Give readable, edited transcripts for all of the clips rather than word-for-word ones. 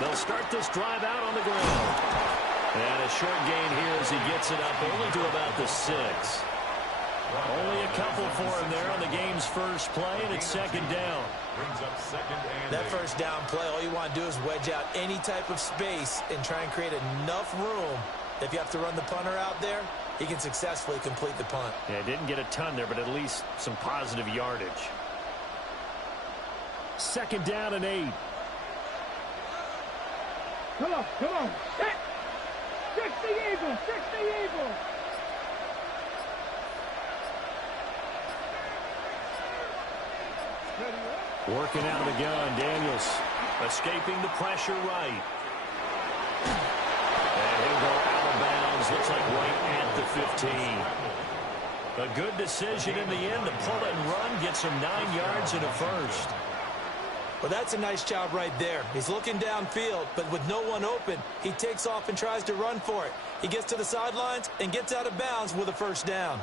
They'll start this drive out on the ground. And a short gain here as he gets it up only to about the 6. Only a couple for him there on the game's first play, and it's second down. That first down play, all you want to do is wedge out any type of space and try and create enough room. If you have to run the punter out there, he can successfully complete the punt. Yeah, didn't get a ton there, but at least some positive yardage. Second down and 8. Come on, come on. Set. 60 Eagles, 60 Eagles. Working out of the gun, Daniels. Escaping the pressure right. And he'll go out of bounds. Looks like right at the 15. A good decision in the end to pull it and run. Gets him 9 yards and a first. Well, that's a nice job right there. He's looking downfield, but with no one open, he takes off and tries to run for it. He gets to the sidelines and gets out of bounds with a first down.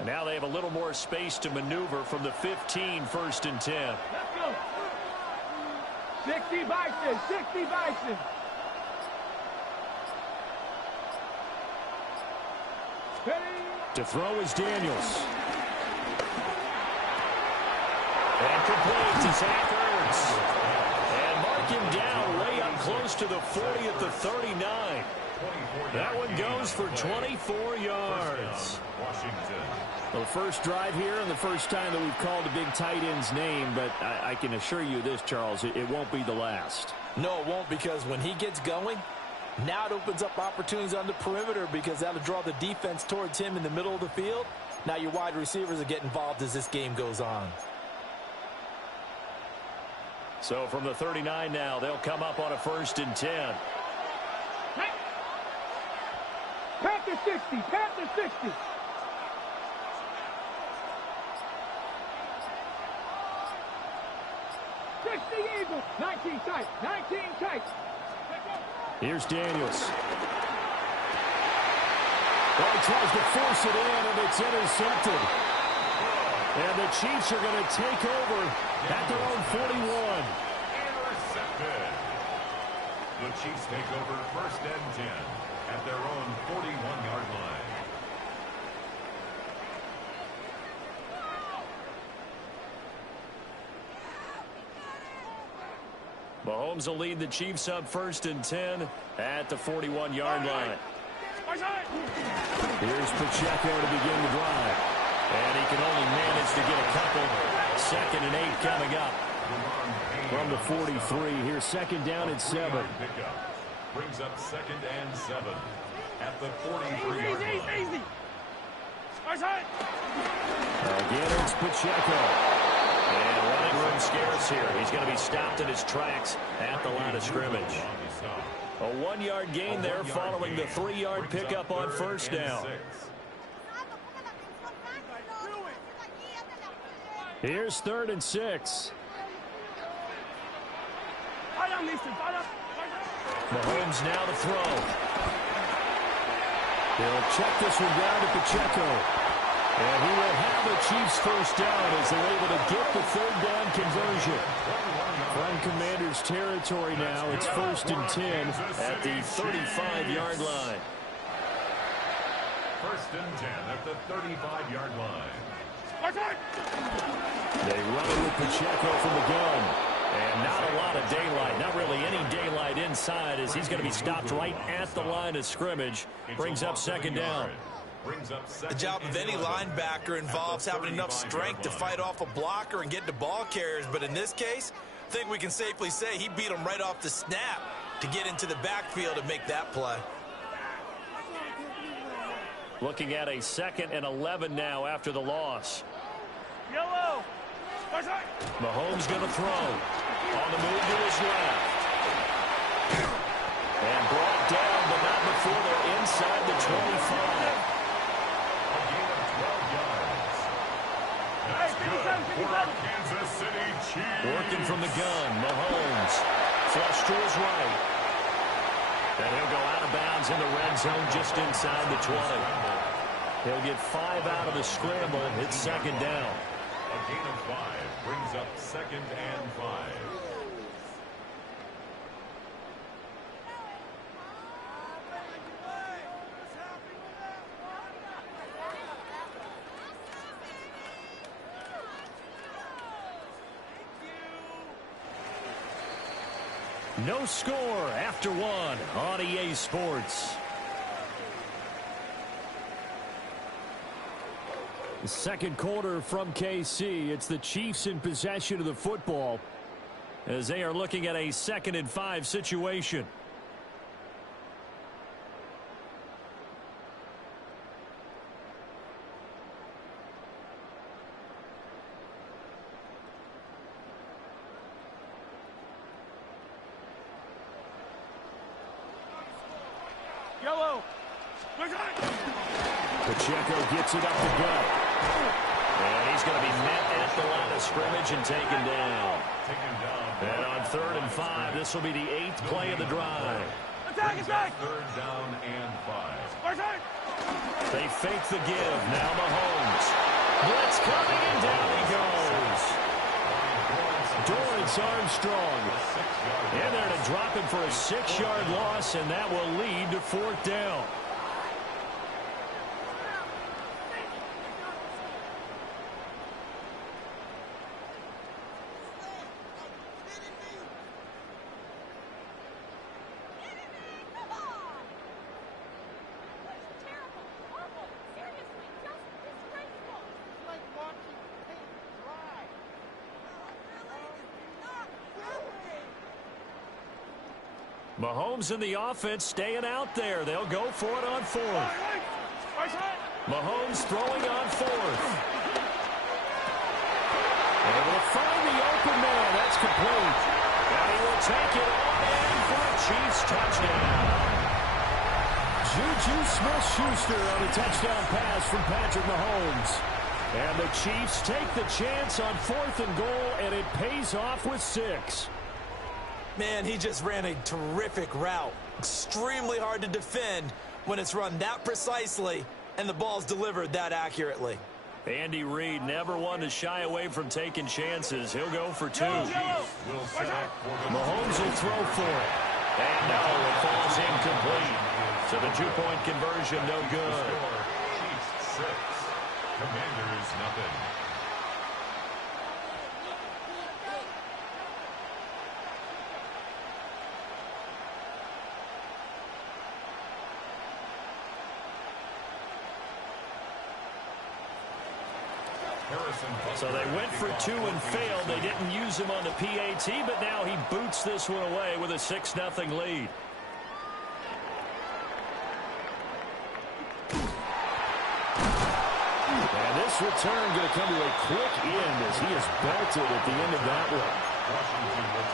And now they have a little more space to maneuver from the 15, first and 10. Let's go. 60 Bison, 60 Bison. To throw is Daniels. And complete to Zach Ertz. And mark him down way up close to the 40 at the 39. That one goes for 24 yards. Well, the first drive here and the first time that we've called a big tight end's name, but I can assure you this, Charles, it won't be the last. No, it won't, because when he gets going, now it opens up opportunities on the perimeter because that'll draw the defense towards him in the middle of the field. Now your wide receivers will get involved as this game goes on. So from the 39 now, they'll come up on a first and 10. Panther 60, Panther 60. Eagles, 19 tight, 19 tight. Here's Daniels. Well, he tries to force it in, and it's intercepted. And the Chiefs are going to take over at their own 41. Intercepted. The Chiefs take over first and 10 at their own 41-yard line. Mahomes will lead the Chiefs up first and 10 at the 41-yard line. Here's Pacheco to begin the drive. And he can only manage to get a couple. Second and 8 coming up. From the 43, here's second down and 7. Brings up second and 7 at the 43-yard line. Again, it's Pacheco. And running room scarce here. He's going to be stopped in his tracks at the line of scrimmage. A 1-yard gain there following the 3-yard pickup on first down. Here's third and 6. Mahomes now to throw. He'll check this one down to Pacheco. And he will have the Chiefs first down as they're able to get the third down conversion. From Commander's territory now, it's first and 10 at the 35-yard line. First and 10 at the 35-yard line. They run it with Pacheco from the gun. And not a lot of daylight, not really any daylight inside as he's going to be stopped right at the line of scrimmage. Brings up second down. The job of any linebacker involves having enough strength to fight off a blocker and get to ball carriers. But in this case, I think we can safely say he beat him right off the snap to get into the backfield and make that play. Looking at a second and 11 now after the loss. Yellow. Mahomes going to throw. On the move to his left. And brought down, but not before they're inside the 25. A gain of 12 yards. That's good. for Kansas City Chiefs. Working from the gun, Mahomes. Flush to his right. And he'll go out of bounds in the red zone just inside the 20. He'll get 5 out of the scramble. It's second down. A gain of 5 brings up 2nd and 5. No score after 1 on EA Sports. The second quarter from KC. It's the Chiefs in possession of the football as they are looking at a 2nd and 5 situation. Yellow. Pacheco gets it up the gut. And he's going to be met at the line of scrimmage and taken down. And on 3rd and 5, this will be the 8th play of the drive. Attack, attack. 3rd down and 5. They fake the give. Now Mahomes. Blitz coming and down he goes. Dorrance Armstrong. And they're to drop him for a 6-yard loss, and that will lead to 4th down. Mahomes and the offense staying out there. They'll go for it on 4th. Mahomes throwing on 4th. Able to find the open man. That's complete. And he will take it on in for a Chiefs touchdown. Juju Smith-Schuster on a touchdown pass from Patrick Mahomes. And the Chiefs take the chance on 4th and goal, and it pays off with 6. Man, he just ran a terrific route. Extremely hard to defend when it's run that precisely and the ball's delivered that accurately. Andy Reid never one to shy away from taking chances. He'll go for 2. Mahomes will throw for it. And no, it falls incomplete. So the 2-point conversion no good. Chiefs 6. Commanders nothing. So they went for 2 and failed. They didn't use him on the PAT, but now he boots this one away with a 6-0 lead. And this return going to come to a quick end as he is belted at the end of that one.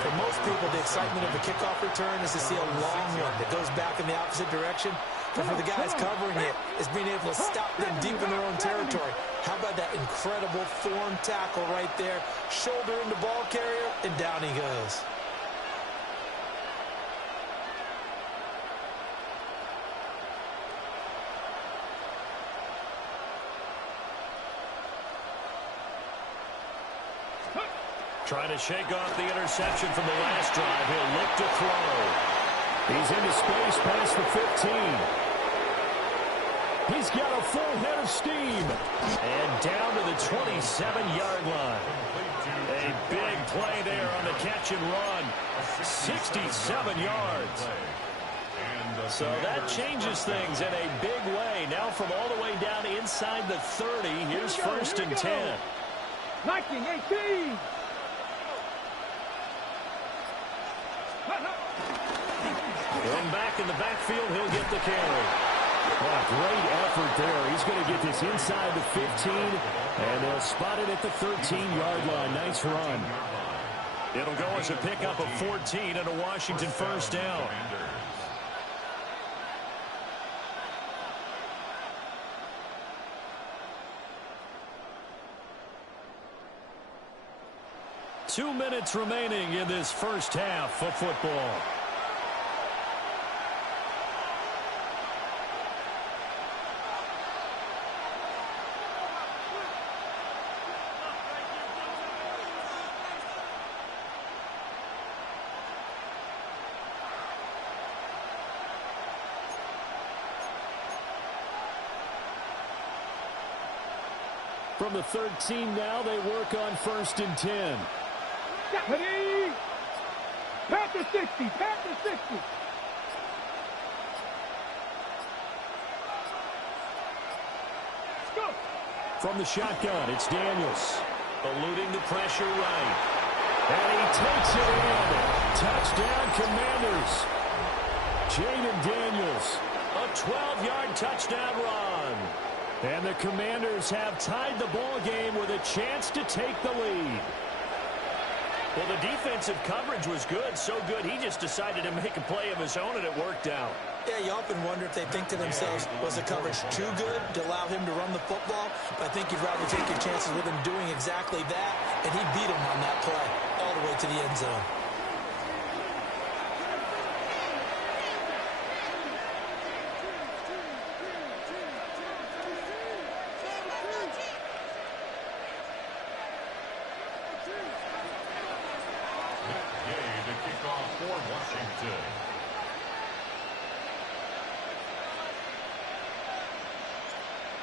For most people, the excitement of the kickoff return is to see a long one that goes back in the opposite direction. But for the guys covering it, is being able to stop them deep in their own territory. How about that incredible form tackle right there? Shoulder into ball carrier, and down he goes. Trying to shake off the interception from the last drive. He'll look to throw. He's into space past the 15. He's got a full head of steam. And down to the 27-yard line. A big play there on the catch and run. 67 yards. So that changes things in a big way. Now from all the way down inside the 30, here's 1st and 10. 19-18. Going back in the backfield, he'll get the carry. Oh, great effort there. He's going to get this inside the 15, and they'll spot it at the 13-yard line. Nice run. It'll go as a pickup of 14 and a Washington 1st down. 2 minutes remaining in this first half of football. From the 13 now, they work on 1st and 10. Ready? Panther 60, Panther 60. Go. From the shotgun, it's Daniels. Eluding the pressure right. And he takes it in. Touchdown, Commanders. Jaden Daniels, a 12-yard touchdown run. And the Commanders have tied the ball game with a chance to take the lead. Well, the defensive coverage was good, so good he just decided to make a play of his own, and it worked out. Yeah, you often wonder if they think to themselves, was the coverage too good to allow him to run the football? But I think you'd rather take your chances with him doing exactly that, and he beat him on that play all the way to the end zone.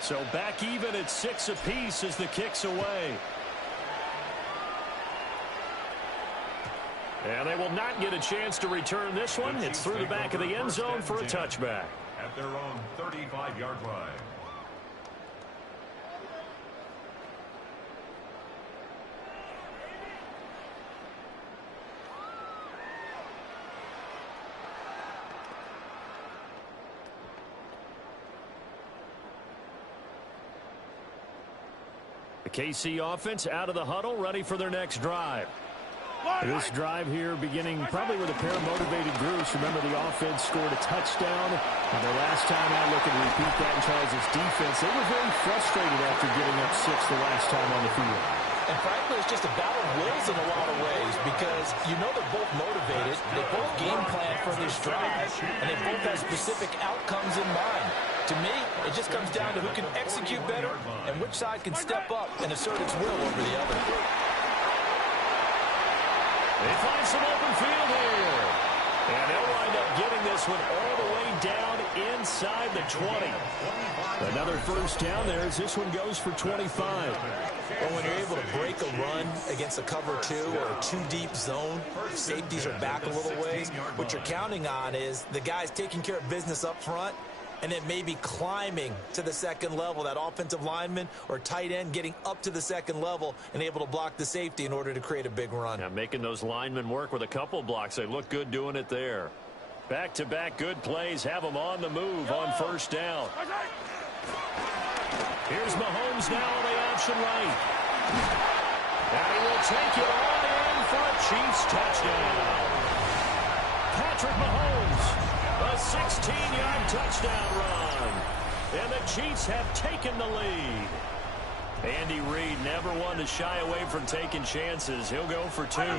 So back even at 6 apiece as the kick's away. And they will not get a chance to return this one. It's through the back of the end zone for a touchback. At their own 35-yard line. KC offense out of the huddle, ready for their next drive. This drive here beginning probably with a pair of motivated groups. Remember, the offense scored a touchdown on their last time out. Looking to repeat that in Charles' defense. They were very frustrated after giving up 6 the last time on the field. And frankly, it's just a battle of wills in a lot of ways because you know they're both motivated. They both game plan for this drive, and they both have specific outcomes in mind. To me, it just comes down to who can execute better and which side can step up and assert its will over the other. They find some open field here. And they'll wind up getting this one all the way down inside the 20. Another first down there as this one goes for 25. Well, when you're able to break a run against a cover 2 or a 2-deep zone, safeties are back a little ways. What you're counting on is the guys taking care of business up front and then maybe climbing to the second level, that offensive lineman or tight end getting up to the second level and able to block the safety in order to create a big run. Yeah, making those linemen work with a couple blocks. They look good doing it there. Back-to-back good plays have them on the move on first down. Here's Mahomes now on the option right. And he will take it all in for a Chiefs touchdown. Patrick Mahomes, a 16-yard touchdown run. And the Chiefs have taken the lead. Andy Reid never one to shy away from taking chances. He'll go for 2. They'll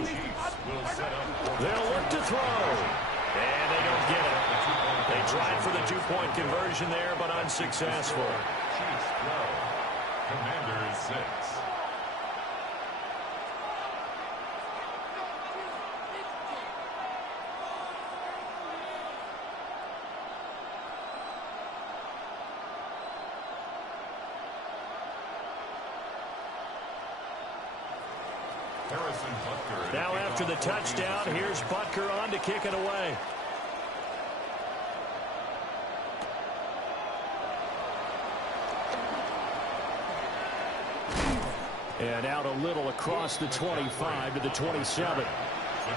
look to throw. And they don't get it. They tried for the 2-point conversion there, but unsuccessful. Chiefs throw. Commanders 6. Now after the touchdown, here's Butker on to kick it away. And out a little across the 25 to the 27. The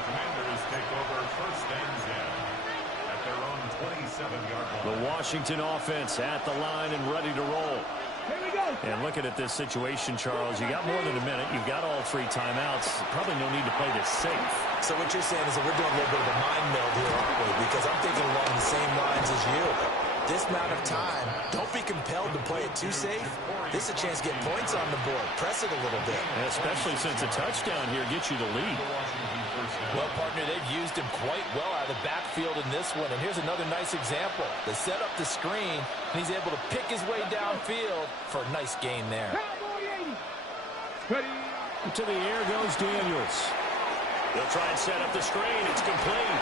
Commanders take over 1st and 10 at their own 27-yard line. The Washington offense at the line and ready to roll. Here we go. And looking at this situation, Charles, you got more than a minute. You've got all 3 timeouts. Probably no need to play this safe. So what you're saying is that we're doing a little bit of a mind meld here, aren't we? Because I'm thinking along the same lines as you. With this amount of time, don't be compelled to play it too safe. This is a chance to get points on the board. Press it a little bit. Especially since a touchdown here gets you the lead. Well, partner, they've used him quite well out of the backfield in this one. And here's another nice example. They set up the screen, and he's able to pick his way downfield for a nice gain there. To the air goes Daniels. They'll try and set up the screen. It's complete.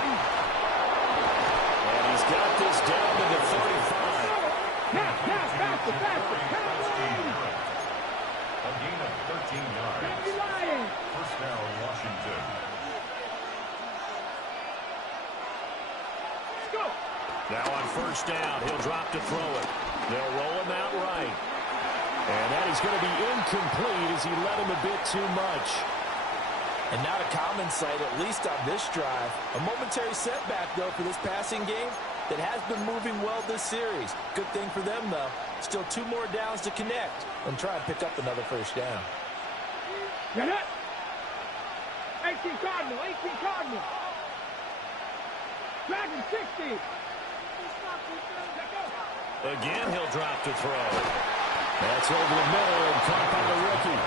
And he's got this down to the 35. A gain of 13 yards. First down, Washington. Now on first down, he'll drop to throw it. They'll roll him out right. And that is going to be incomplete as he led him a bit too much. And not a common sight, at least on this drive. A momentary setback, though, for this passing game that has been moving well this series. Good thing for them, though. Still 2 more downs to connect and try and pick up another first down. Get it! 18 Cardinal, 18 Cardinal. Dragon 60. Again, he'll drop to throw. That's over the middle and caught by the rookie.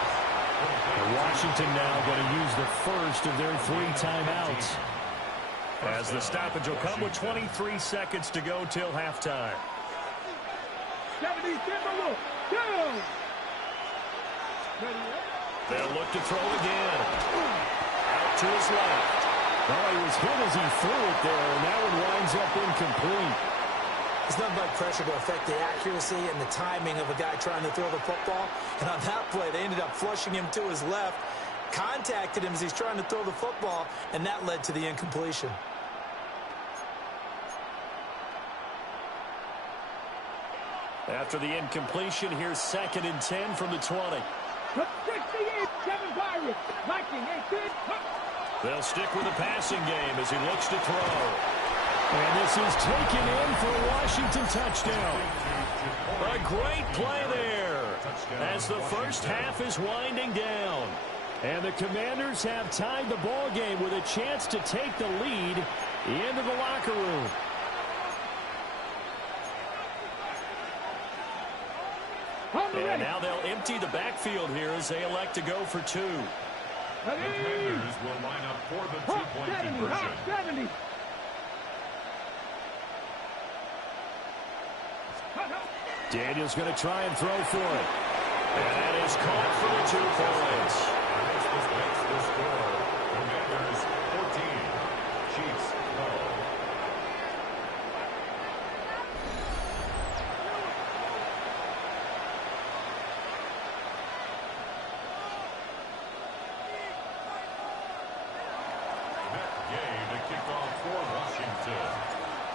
And Washington now going to use the first of their 3 timeouts. As the stoppage will come with 23 seconds to go till halftime. 70 Timberwolves. Go! They'll look to throw again. Out to his left. Oh, he was hit as he threw it there, and that one winds up incomplete. It's nothing but pressure to affect the accuracy and the timing of a guy trying to throw the football. And on that play, they ended up flushing him to his left, contacted him as he's trying to throw the football, and that led to the incompletion. After the incompletion, here's 2nd and 10 from the 20. 68, 7 Pirates. Viking, 18. They'll stick with the passing game as he looks to throw. And this is taken in for a Washington touchdown. A great play there as the first half is winding down. And the Commanders have tied the ball game with a chance to take the lead into the locker room. And now they'll empty the backfield here as they elect to go for 2. The Commanders will line up for the 2-point conversion. 70. Daniels going to try and throw for it. And that is caught for the 2 points. This makes the score. Commanders 14, Chiefs 12.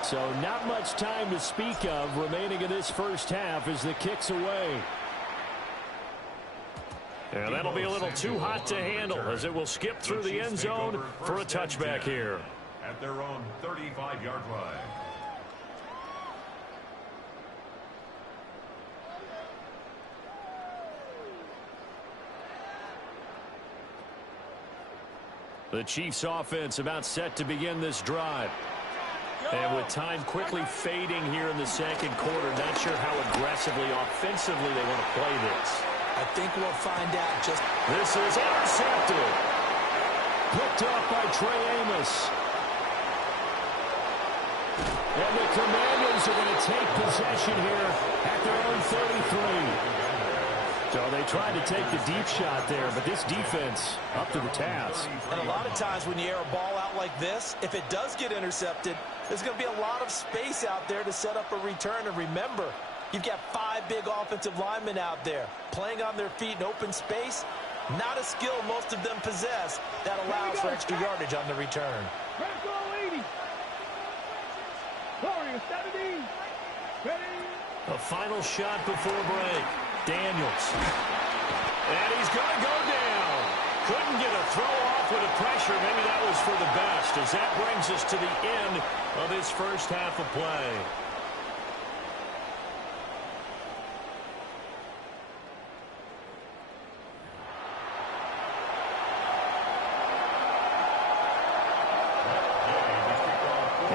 So not much time to speak of remaining in this first half as the kick's away. And that'll be a little too hot to handle as it will skip through the end zone for a touchback here. At their own 35-yard line. The Chiefs offense about set to begin this drive. And with time quickly fading here in the second quarter, not sure how aggressively, offensively they want to play this. I think we'll find out just... This is intercepted. Picked up by Trey Amos. And the Commanders are going to take possession here at their own 33. So they tried to take the deep shot there, but this defense up to the task. And a lot of times when you air a ball out like this, if it does get intercepted, there's going to be a lot of space out there to set up a return. And remember, you've got 5 big offensive linemen out there playing on their feet in open space. Not a skill most of them possess that allows for extra yardage on the return. A final shot before break. Daniels. And he's going to go down. Couldn't get a throw off with the pressure. Maybe that was for the best as that brings us to the end of his first half of play.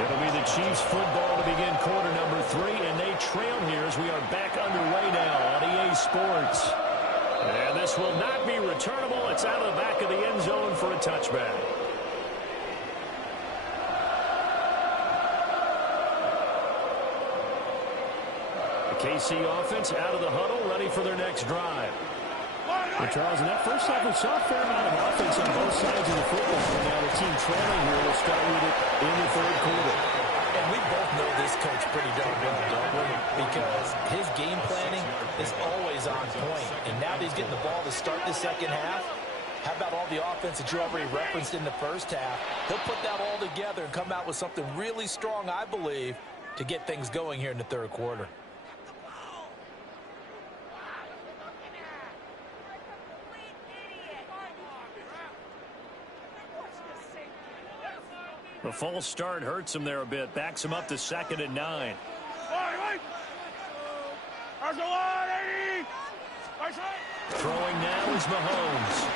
It'll be the Chiefs football to begin quarter number 3, and they trail here as we are back underway now on EA Sports. And this will not be returnable. It's out of the back of the end zone for a touchback. The KC offense out of the huddle, ready for their next drive. Well, Charles, in that first half, we saw a fair amount of offense on both sides of the football. Now the team trailing here will start with it in the third quarter. And we both know this coach pretty darn well, don't we? Because his game planning is always on point. And now that he's getting the ball to start the second half, how about all the offense that you already referenced in the first half? He'll put that all together and come out with something really strong, I believe, to get things going here in the third quarter. The false start hurts him there a bit. Backs him up to 2nd and 9. Throwing now is Mahomes.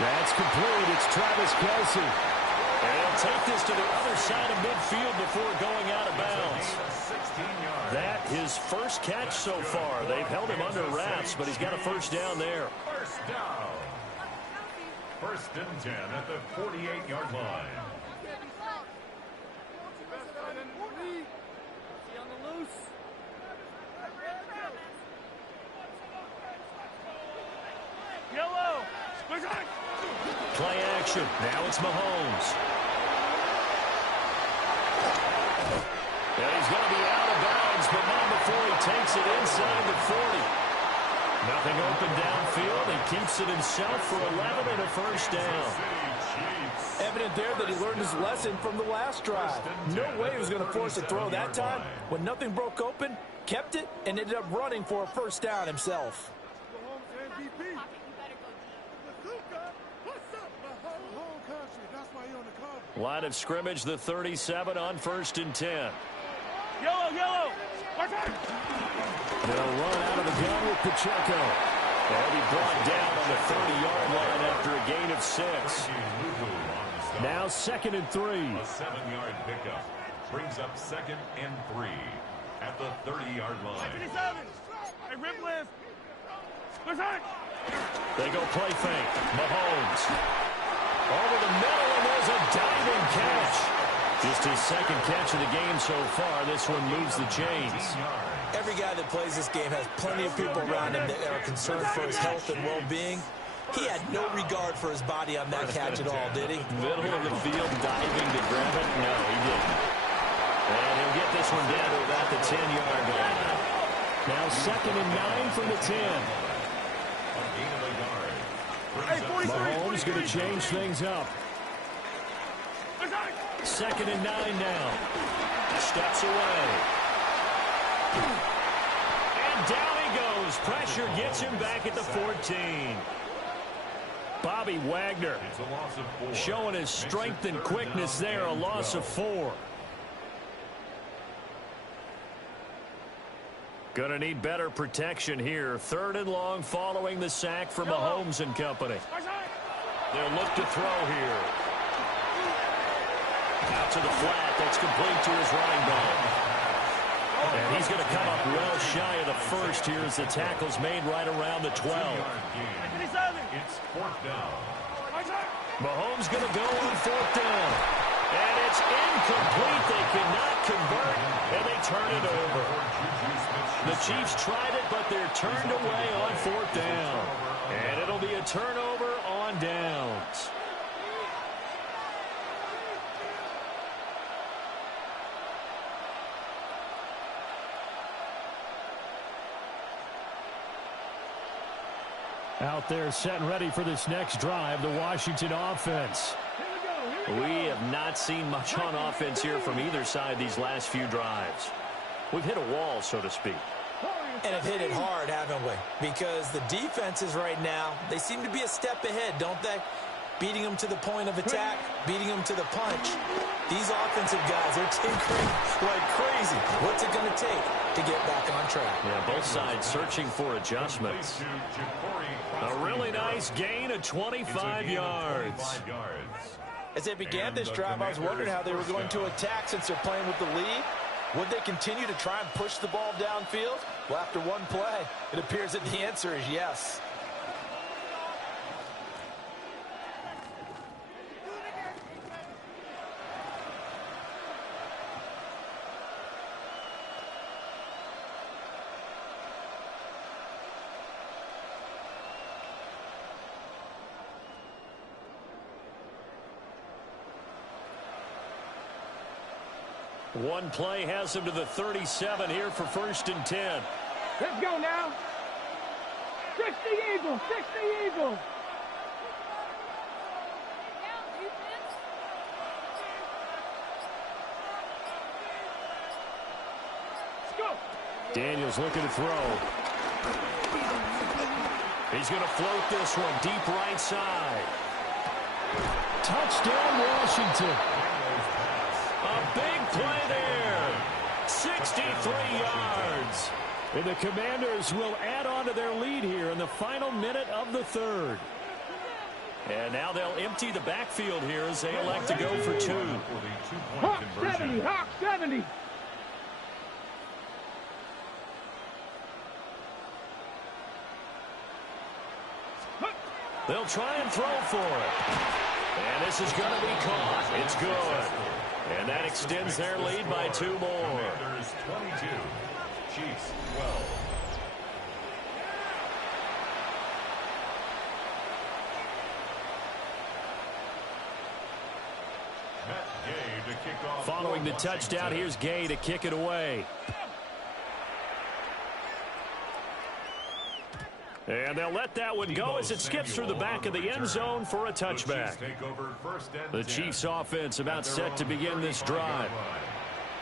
That's complete. It's Travis Kelce. And he'll take this to the other side of midfield before going out of bounds. That his first catch so far. They've held him under wraps, but he's got a first down there. First down. 1st and 10 at the 48-yard line. Yellow. Play action. Now it's Mahomes. And he's going to be out of bounds, but not before he takes it inside the 40. Nothing open downfield. He keeps it himself for 11 and a first down. Evident there that he learned his lesson from the last drive. No way he was going to force a throw that time. When nothing broke open, kept it, and ended up running for a first down himself. Line of scrimmage, the 37 on 1st and 10. Yellow. They'll run out of the gun with Pacheco. They'll be brought down on the 30-yard line after a gain of 6. Now 2nd and 3. A 7-yard pickup brings up 2nd and 3 at the 30-yard line. Hey, rip lift. They go play fake. Mahomes. Over the middle, and there's a diving catch. Just his 2nd catch of the game so far. This one moves the chains. Every guy that plays this game has plenty of people around him that are concerned for his health and well-being. He had no regard for his body on that catch at all, did he? Middle of the field, diving to grab it. No, he didn't. And he'll get this one down to about the 10-yard line. Now 2nd and 9 from the 10. Mahomes going to change things up. 2nd and 9 now. Steps away. And down he goes. Pressure gets him back at the 14. Bobby Wagner showing his strength and quickness there. A loss of 4. Going to need better protection here. 3rd and long following the sack for Mahomes and company. They'll look to throw here. Out to the flat. That's complete to his running back. And he's going to come up well shy of the first here as the tackle's made right around the 12. It's 4th down. Mahomes going to go on 4th down. And it's incomplete. They cannot convert, and they turn it over. The Chiefs tried it, but they're turned away on 4th down. And it'll be a turnover on downs. Out there set and ready for this next drive, the Washington offense. We have not seen much on offense here from either side these last few drives. We've hit a wall, so to speak. And have hit it hard, haven't we? Because the defenses right now, they seem to be a step ahead, don't they? Beating them to the point of attack, beating them to the punch. These offensive guys, they're tinkering like crazy. What's it going to take to get back on track? Yeah, both sides searching for adjustments. A really nice gain of 25 yards. As they began this drive, I was wondering how they were going to attack since they're playing with the lead. Would they continue to try and push the ball downfield? Well, after one play, it appears that the answer is yes. One play has him to the 37 here for 1st and 10. Let's go now. 60 Eagles, 60 Eagles. Let's go. Daniels looking to throw. He's going to float this one deep right side. Touchdown, Washington. A big play there. 63 yards. And the Commanders will add on to their lead here in the final minute of the third. And now they'll empty the backfield here as they elect to go for two. Hawk 70, Hawk 70. They'll try and throw for it. And this is going to be caught. It's good. And that extends their lead by 2 more. Commanders 22, Chiefs 12. Following the touchdown, here's Gay to kick it away. And they'll let that one go as it skips through the back of the end zone for a touchback. The Chiefs offense about set to begin this drive.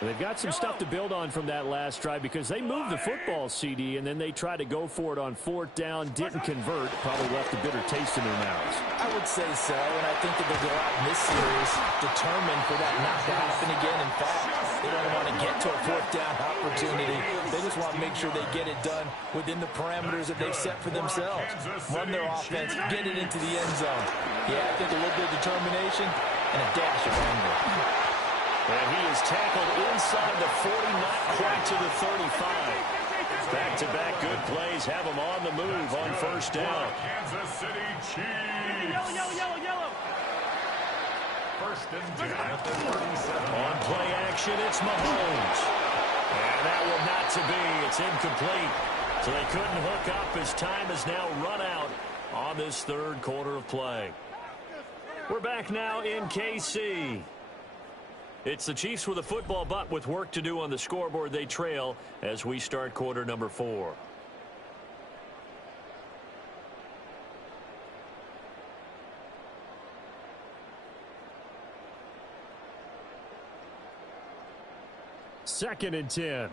They've got some stuff to build on from that last drive because they moved the football, CD, and then they tried to go for it on 4th down, didn't convert, probably left a bitter taste in their mouths. I would say so, and I think that they'll go out in this series determined for that not to happen again. In fact, they don't want to get to a 4th down opportunity. They just want to make sure they get it done within the parameters that they've set for themselves. Run their offense, get it into the end zone. Yeah, I think a little bit of determination and a dash of anger. And he is tackled inside the 40, not quite to the 35. Back-to-back good plays have him on the move on 1st down. Kansas City Chiefs. Yellow. 1st and 10 at the 37. On play action, it's Mahomes. And that one not to be. It's incomplete. So they couldn't hook up as time has now run out on this 3rd quarter of play. We're back now in KC. It's the Chiefs with a football, but with work to do on the scoreboard. They trail as we start quarter number 4. Second and 10.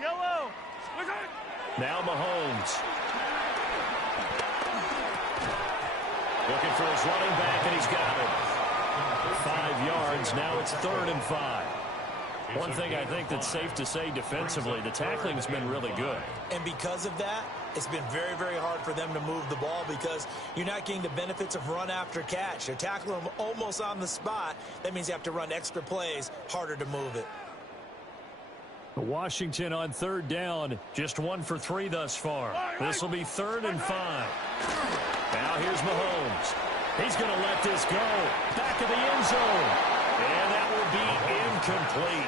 Yellow. Now Mahomes. Looking for his running back, and he's got it. 5 yards. Now it's 3rd and 5. One thing I think that's safe to say defensively, the tackling has been really good. And because of that, it's been very, very hard for them to move the ball because you're not getting the benefits of run after catch. They're tackling them almost on the spot. That means you have to run extra plays, harder to move it. Washington on 3rd down. Just 1 for 3 thus far. This will be 3rd and 5. Now here's Mahomes. He's going to let this go. Back of the end zone. And that will be incomplete.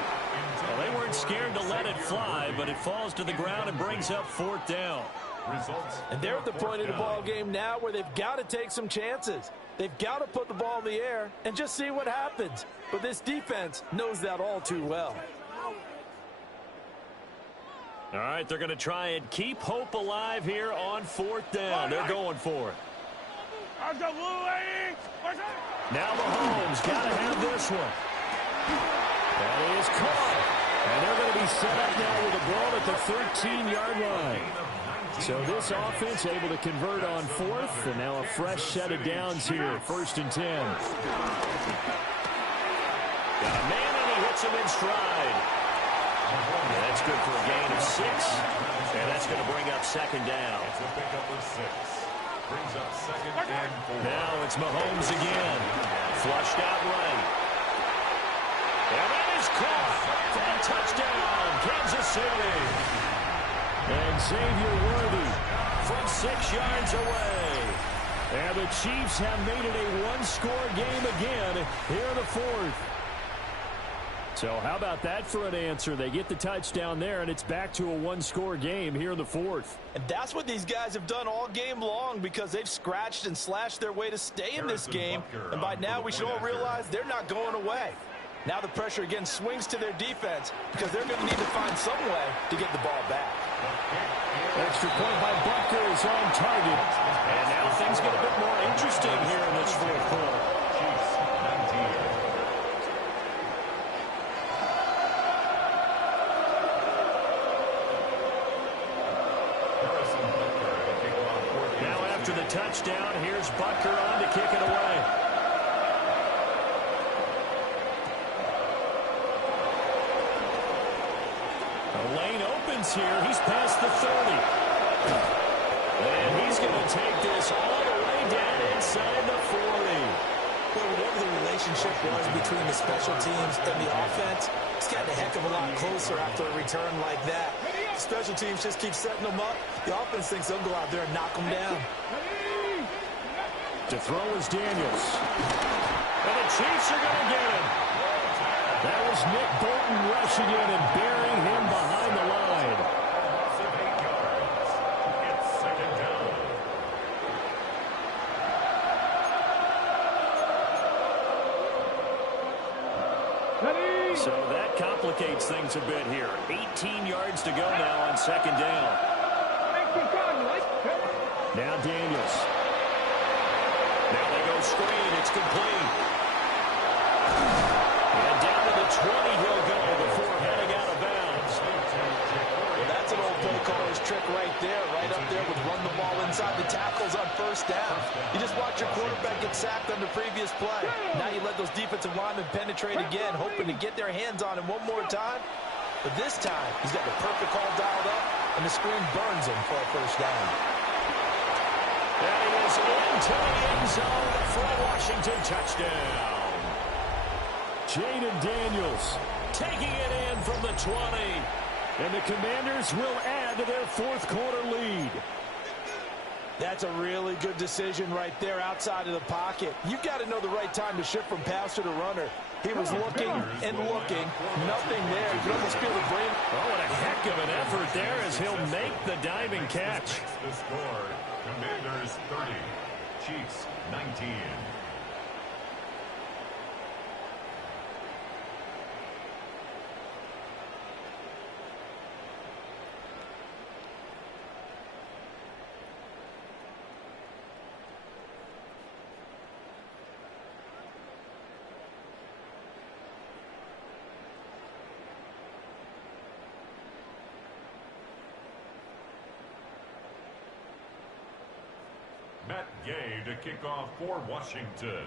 Well, they weren't scared to let it fly, but it falls to the ground and brings up 4th down. And they're at the point of the ball game now where they've got to take some chances. They've got to put the ball in the air and just see what happens. But this defense knows that all too well. All right, they're going to try and keep hope alive here on 4th down. They're going for it. Now Mahomes got to have this one. That is caught. And they're going to be set up now with a ball at the 13-yard line. So this offense able to convert on 4th, and now a fresh set of downs here, 1st and 10. Got a man, and he hits him in stride. And that's good for a gain of 6. And that's going to bring up 2nd down. It's a pickup of 6. brings up 2nd and 4. Now it's Mahomes again. Flushed out right. And that is caught for a touchdown, Kansas City. And Xavier Worthy From 6 yards away. And the Chiefs have made it a one-score game again here in the fourth. So how about that for an answer? They get the touchdown there, and it's back to a one-score game here in the fourth. And that's what these guys have done all game long because they've scratched and slashed their way to stay in this game. And by now we should all realize they're not going away. Now the pressure again swings to their defense because they're going to need to find some way to get the ball back. Extra point by Butker is on target. And now things get a bit more interesting here in this fourth quarter. Chiefs 19. Now after the touchdown, here's Butker on to kick it away. The lane opens here. He's past the 30. And he's going to take this all the way down inside the 40. Well, whatever the relationship was between the special teams and the offense, it's gotten a heck of a lot closer after a return like that. The special teams just keep setting them up. The offense thinks they'll go out there and knock them down. To throw is Daniels. And the Chiefs are going to get him. That was Nick Bolton rushing in and burying him behind the line. Loss of 8 yards. It's 2nd down. So that complicates things a bit here. 18 yards to go now on 2nd down. Now Daniels. Now they go screen. It's complete. And down to the 20 he'll go before heading out of bounds. Well, that's an old play caller's trick right there. Right up there with run the ball inside the tackles on 1st down. You just watch your quarterback get sacked on the previous play. Now you let those defensive linemen penetrate again, hoping to get their hands on him one more time. But this time, he's got the perfect call dialed up, and the screen burns him for a 1st down. And he is into the end zone for a Washington touchdown. Jaden Daniels Taking it in from the 20. and the Commanders will add to their fourth quarter lead. That's a really good decision right there outside of the pocket. You've got to know the right time to shift from passer to runner. He was looking and looking. Nothing there. You can almost feel the brain. Oh, what a heck of an effort there as he'll make the diving catch. The score, Commanders 30, Chiefs 19. Matt Gay to kick off for Washington.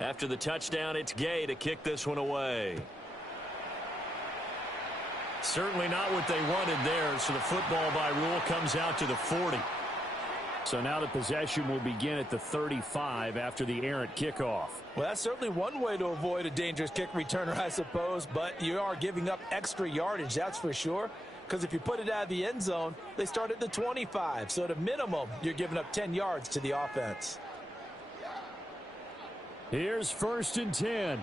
After the touchdown, it's Gay to kick this one away. Certainly not what they wanted there, so the football by rule comes out to the 40. So now the possession will begin at the 35 after the errant kickoff. Well, that's certainly one way to avoid a dangerous kick returner, I suppose, but you are giving up extra yardage, that's for sure, because if you put it out of the end zone, they start at the 25, so at a minimum, you're giving up 10 yards to the offense. Here's 1st and 10.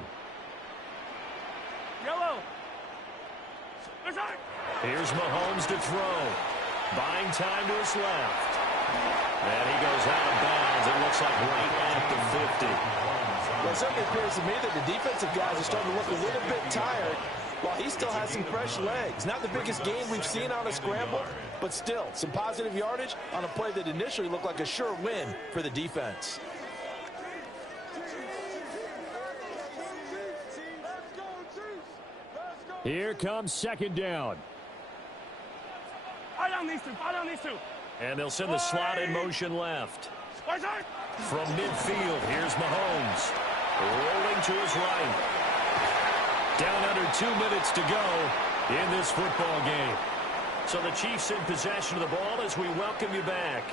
Yellow. Here's Mahomes to throw. Buying time to his left. And he goes out of bounds. It looks like right at the 50. Well, it certainly appears to me that the defensive guys are starting to look a little bit tired while he still has some fresh legs. Not the biggest gain we've seen on a scramble, but still some positive yardage on a play that initially looked like a sure win for the defense. Let's go, Chiefs! Let's go! Here comes second down. Fire down these two. Fire down these two. And they'll send the slot in motion left. From midfield, here's Mahomes. Rolling to his right. Down under 2 minutes to go in this football game. So the Chiefs in possession of the ball as we welcome you back.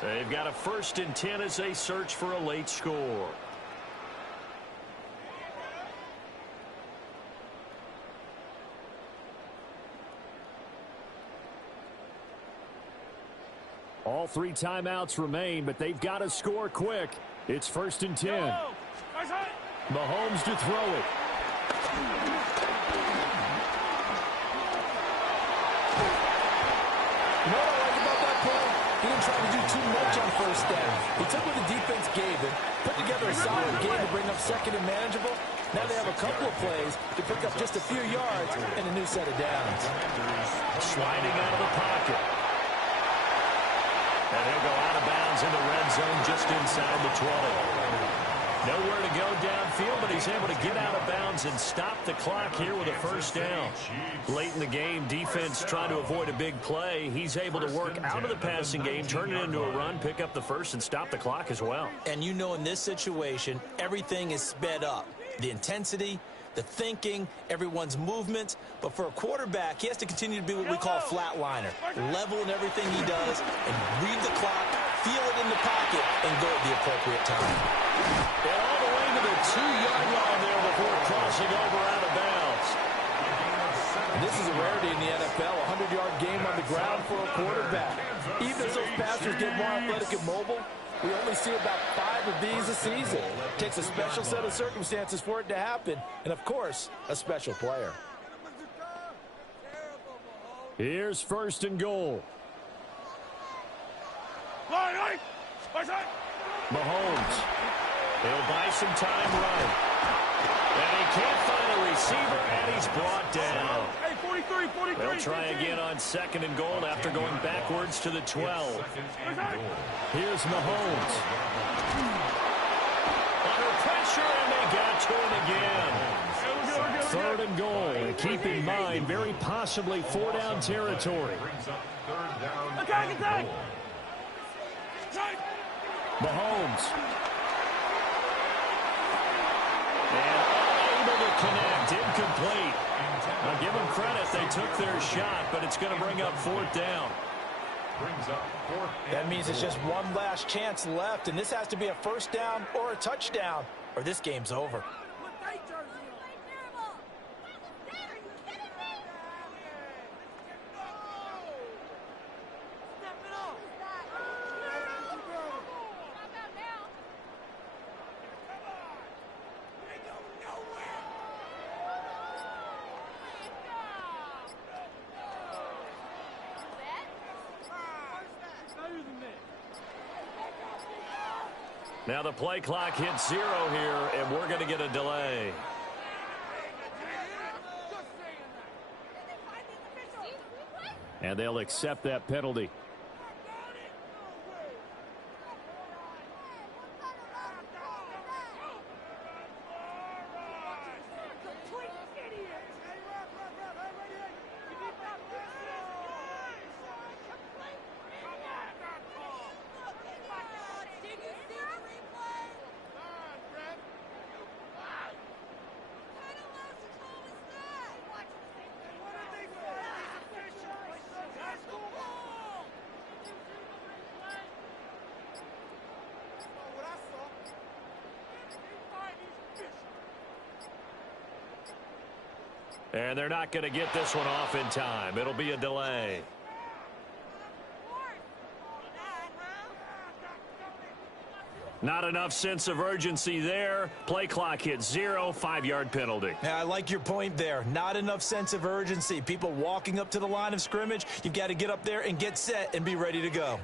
They've got a 1st and 10 as they search for a late score. All 3 timeouts remain, but they've got to score quick. It's 1st and 10. Mahomes to throw it. You know what I like about that play? He didn't try to do too much on 1st down. He took what the defense gave him, put together a solid game to bring up 2nd and manageable. Now they have a couple of plays to pick up just a few yards and a new set of downs. Sliding out of the pocket. And he'll go out of bounds in the red zone just inside the 20. Nowhere to go downfield, but he's able to get out of bounds and stop the clock here with a 1st down. Late in the game, defense trying to avoid a big play. He's able to work out of the passing game, turn it into a run, pick up the 1st, and stop the clock as well. And you know in this situation, everything is sped up. The intensity, the thinking, everyone's movements. But for a quarterback, he has to continue to be what we call a flatliner. Level in everything he does and read the clock, feel it in the pocket, and go at the appropriate time. And all the way to the 2-yard line there before crossing over out of bounds. And this is a rarity in the NFL, a 100-yard game on the ground for a quarterback. Even as those passers get more athletic and mobile, we only see about 5 of these a season. It takes a special set of circumstances for it to happen, and of course, a special player. Here's 1st and goal. Mahomes. He'll buy some time right. And he can't find a receiver, and he's brought down. Hey, 43, 43. They'll try again on 2nd and goal after going backwards to the 12. Here's Mahomes. Under pressure, and they got to him again. 3rd and goal. And keep in mind, very possibly 4-down territory. Attack. Mahomes. And unable to connect. Incomplete. I'll give them credit. They took their shot, but it's going to bring up 4th down. That means it's just one last chance left, and this has to be a 1st down or a touchdown, or this game's over. Now the play clock hits 0 here, and we're going to get a delay. And they'll accept that penalty. And they're not going to get this one off in time. It'll be a delay. Not enough sense of urgency there. Play clock hits 0, 5-yard penalty. Yeah, I like your point there. Not enough sense of urgency. People walking up to the line of scrimmage, you've got to get up there and get set and be ready to go.